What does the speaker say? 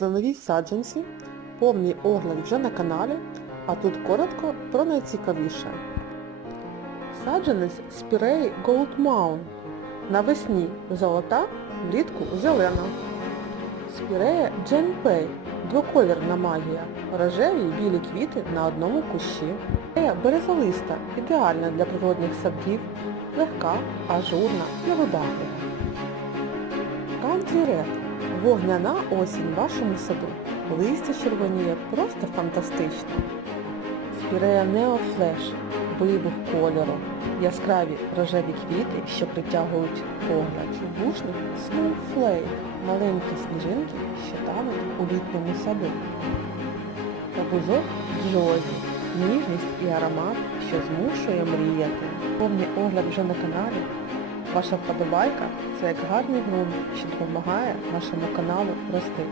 Нові саджанці, повний огляд вже на каналі, а тут коротко про найцікавіше. Саджанець спіреї Gold Mound. Навесні золота, влітку зелена. Спірея Дженпей. Двоколірна магія. Рожеві й білі квіти на одному кущі. Спірея березолиста. Ідеальна для природних садів. Легка, ажурна, невибаглива. Country Red. Вогняна осінь в вашому саду. Листя червоніє просто фантастично. Спірея Flash. Вибух кольору. Яскраві рожеві квіти, що притягують погляд. Бушник Snowflake. Маленькі сніжинки, що тануть у літньому саду. Та бузок Джозі. Ніжність і аромат, що змушує мріяти. Повний огляд вже на каналі. Ваша вподобайка це як гарний ґрунт, що допомагає нашому каналу рости.